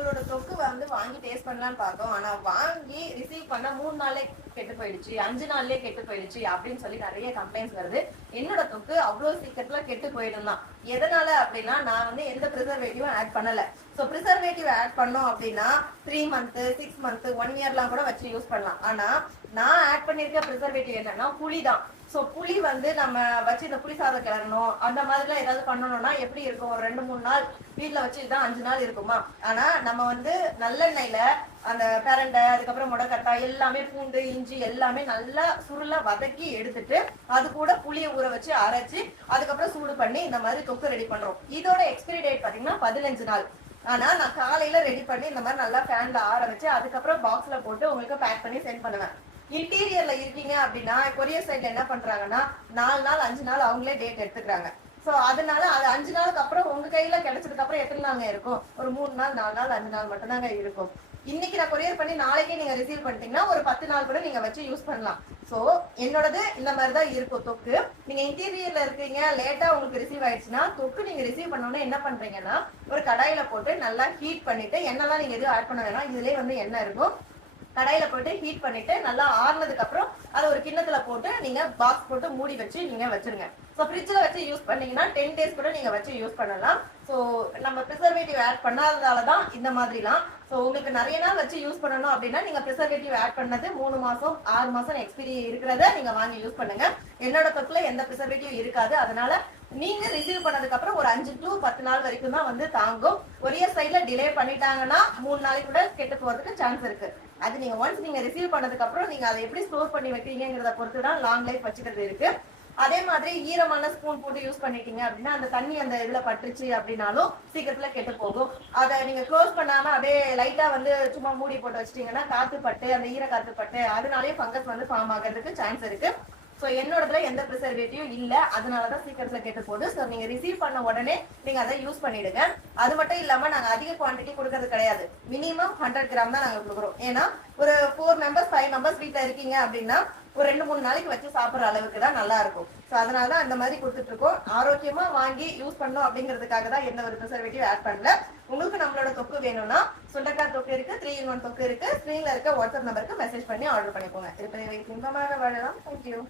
உங்களோட தொக்கு வந்து வாங்கி டேஸ்ட் பண்ணலாம்னு பார்த்தோம். ஆனா வாங்கி ரிசீவ் பண்ண 3 நாளே கெட்டு போயிடுச்சு, 5 நாள்லயே கெட்டு போயிடுச்சு அப்படின்னு சொல்லி நிறைய கம்ப்ளைண்ட்ஸ் வருது. என்னோட தொக்கு அவ்வளவு சீக்கிரத்துல கெட்டு போயிடும் தான். எதனால அப்படின்னா நான் வந்து எந்த ப்ரிசர்வேட்டிவும் ஆட் பண்ணல. ஸோ ப்ரிசர்வேட்டிவ் ஆட் பண்ணோம் அப்படின்னா 3 மந்த் 6 மந்த் 1 இயர்லாம் கூட வச்சு யூஸ் பண்ணலாம். ஆனா நான் ஆட் பண்ணிருக்க ப்ரிசர்வேட்டிவ் என்னன்னா புளி தான். ஸோ புளி வந்து நம்ம வச்சு இந்த புளி சாதம் கிளறணும் அந்த மாதிரிலாம் ஏதாவது பண்ணணும்னா எப்படி இருக்கும், ஒரு 2-3 நாள் வீட்டுல வச்சு இதான் 5 நாள் இருக்குமா. ஆனா நம்ம வந்து நல்லெண்ணெயில அந்த பிரண்டை, அதுக்கப்புறம் முடக்கட்டாய் எல்லாமே, பூண்டு இஞ்சி எல்லாமே நல்லா சுருள வதக்கி எடுத்துட்டு அது கூட புளியை ஊற வச்சு அரைச்சு அதுக்கப்புறம் சூடு பண்ணி இந்த மாதிரி தொக்கு ரெடி பண்றோம். இதோட எக்ஸ்பிரி டேட் பாத்தீங்கன்னா 15 நாள். ஆனா நான் காலையில ரெடி பண்ணி இந்த மாதிரி நல்லா ஃபேன்ல ஆற வச்சு அதுக்கப்புறம் பாக்ஸ்ல போட்டு உங்களுக்கு பேக் பண்ணி சென்ட் பண்ணுவேன். இன்டீரியர்ல இருக்கீங்க அப்படின்னா கொரியர் சைட்ல என்ன பண்றாங்கன்னா 4 நாள் 5 நாள் அவங்களே டேட் எடுத்துக்கிறாங்க. சோ அதனால அது 5 நாளுக்கு அப்புறம் உங்க கையில கிடைச்சதுக்கு அப்புறம் எத்தனை நாள் இருக்கும், ஒரு 3 நாள் 4 நாள் 5 நாள் மட்டும் தாங்க இருக்கும். இன்னைக்கு நான் கொரியர் பண்ணி நாளைக்கே நீங்க ரிசீவ் பண்ணிட்டீங்கன்னா ஒரு 10 நாள் கூட நீங்க வச்சு யூஸ் பண்ணலாம். சோ என்னோடது இந்த மாதிரி தான் இருக்கும் தொக்கு. நீங்க இன்டீரியர்ல இருக்கீங்க, லேட்டா உங்களுக்கு ரிசீவ் ஆயிடுச்சுன்னா தொக்கு நீங்க ரிசீவ் பண்ணோம்னா என்ன பண்றீங்கன்னா ஒரு கடாயில போட்டு நல்லா ஹீட் பண்ணிட்டு, எண்ணெய்லாம் நீங்க எதுவும் ஆட் பண்ண வேணாம், இதுலயே வந்து எண்ணெய் இருக்கும். கடாயில போட்டு ஹீட் பண்ணிட்டு நல்லா ஆறுனதுக்கு அப்புறம் அதை ஒரு கிண்ணத்துல போட்டு நீங்க பாக்ஸ் போட்டு மூடி வச்சு நீங்க வச்சிருங்க. ஸோ ஃப்ரிட்ஜில் வச்சு யூஸ் பண்ணீங்கன்னா 10 days கூட நீங்க வச்சு யூஸ் பண்ணலாம். ஸோ நம்ம ப்ரிசர்வேட்டிவ் ஆட் பண்ணாததால தான் இந்த மாதிரிலாம். ஸோ உங்களுக்கு நிறைய நாள் வச்சு யூஸ் பண்ணணும் அப்படின்னா நீங்க ப்ரிசர்வேட்டிவ் ஆட் பண்ணது 3 மாசம் 6 மாசம் எக்ஸ்பீரி இருக்கிறத நீங்க வாங்கி யூஸ் பண்ணுங்க. என்னோட தொக்குல எந்த ப்ரிசர்வேட்டிவ் இருக்காது. அதனால நீங்க ரிசீவ் பண்ணதுக்கு அப்புறம் ஒரு 5 to 10 நாள் வரைக்கும் தான் வந்து தாங்கும். கொரியர் சைட்ல டிலே பண்ணிட்டாங்கன்னா 3 நாளைக்கு கூட கெட்டு போறதுக்கு சான்ஸ் இருக்கு. அது நீங்க ஒன்ஸ் நீங்க ரிசீவ் பண்ணதுக்கு அப்புறம் நீங்க அதை எப்படி ஸ்டோர் பண்ணி வைக்கிறீங்கிறத பொறுத்து தான் லாங் லைஃப் வச்சுக்கிறது இருக்கு. அதே மாதிரி ஈரமான ஸ்பூன் போட்டு யூஸ் பண்ணிட்டீங்க அப்படின்னா அந்த தண்ணி அந்த இதுல பட்டுச்சு அப்படின்னாலும் சீக்கிரத்துல கெட்டு போகும். அதை நீங்க க்ளோஸ் பண்ணாம அப்படியே லைட்டா வந்து சும்மா மூடி போட்டு வச்சிட்டீங்கன்னா காத்து பட்டு அந்த ஈர காத்து பட்டு அதனாலேயே ஃபங்கஸ் வந்து ஃபார்ம் ஆகிறதுக்கு சான்ஸ் இருக்கு. ஸோ என்னோடதுல எந்த ப்ரிசர்வேட்டிவ் இல்ல, அதனாலதான் சீக்கிரத்துல கெட்டு போகுது. ஸோ நீங்க ரிசீவ் பண்ண உடனே நீங்க அதை யூஸ் பண்ணிடுங்க. அது மட்டும் இல்லாம நாங்க அதிக குவான்டிட்டி கொடுக்கறது கிடையாது. மினிமம் 100 கிராம் தான் நாங்க கொடுக்குறோம். ஏன்னா ஒரு 4 members 5 members வீட்டுல இருக்கீங்க அப்படின்னா ஒரு 2-3 நாளைக்கு வச்சு சாப்பிடுற அளவுக்கு தான் நல்லா இருக்கும். ஸோ அதனாலதான் அந்த மாதிரி கொடுத்துட்டு இருக்கோம். ஆரோக்கியமா வாங்கி யூஸ் பண்ணோம் அப்படிங்கிறதுக்காக தான் எந்த ஒரு ப்ரிசர்வேட்டிவ் ஆட் பண்ணல. உங்களுக்கு நம்மளோட தொக்கு வேணும்னா சுண்டக்காய் தொக்கு இருக்கு, 3-in-1 தொக்கு இருக்கு. ஸ்கிரீன்ல இருக்க வாட்ஸ்அப் நம்பருக்கு மெசேஜ் பண்ணி ஆர்டர் பண்ணிக்கோங்க. இருப்பதை வைத்து இன்பமாக வாழலாம். தேங்க்யூ.